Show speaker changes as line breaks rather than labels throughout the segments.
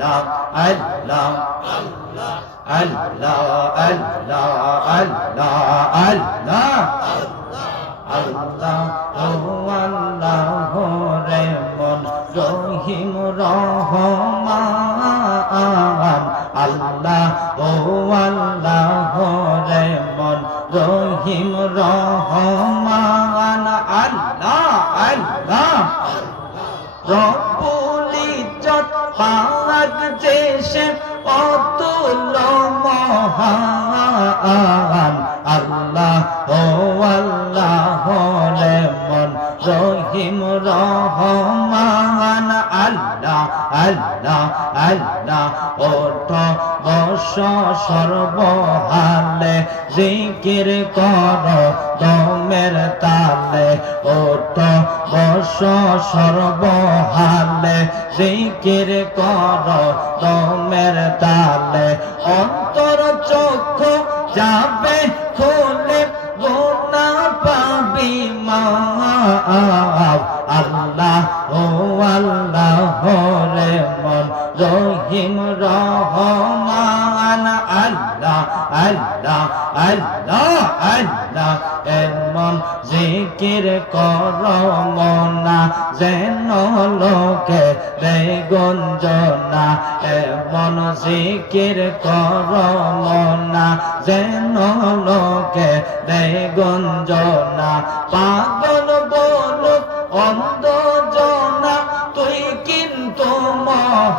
আল্লাহ আল্লাহ আল্লাহ আল্লাহ আল্লাহ আল্লাহ আল্লাহ আল্লাহ রে মন রহিম রহমান আল্লাহ ও আল্লাহ রে মন রহিম রহমান আল্লাহ আল্লাহ রব্বুল পাক যে সে অতুল মহান আল্লাহ ও আল্লাহ হলে মন রহিম। রহমান আল্লাহ আল্লাহ আল্লাহ ওঠ বস সর্বহালে জিকির কর দমের তালে। ওঠ বস সর্বহালে জিকির কর দমের তালে। অন্তর চক্ষু যাবে খুলে, গোনা পাবি মা। ও আল্লাহ রে মন রহিম রহমান। আল্লাহ আল্লাহ আল্লাহ আল্লাহ এমন জিকির কর মনা। যেন লোকে রে গঞ্জনা এমন জিকির কর মনা। যেন লোকে রে গঞ্জনা পাগল বলুক অন্ধ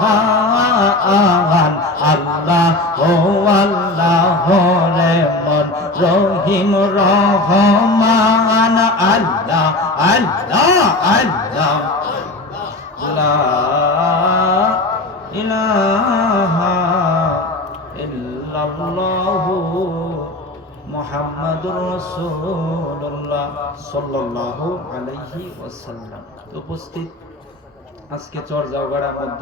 মহান আল্লাহ, ও আল্লাহ রে মন রহিম, রহমান আল্লাহ আল্লাহ আল্লাহ লা ইলাহা ইল্লাল্লাহু মুহাম্মাদুর রাসূলুল্লাহ সাল্লাল্লাহু আলাইহি ওয়াসাল্লাম। উপস্থিত। আজকে চরজাওগাড়া মধ্য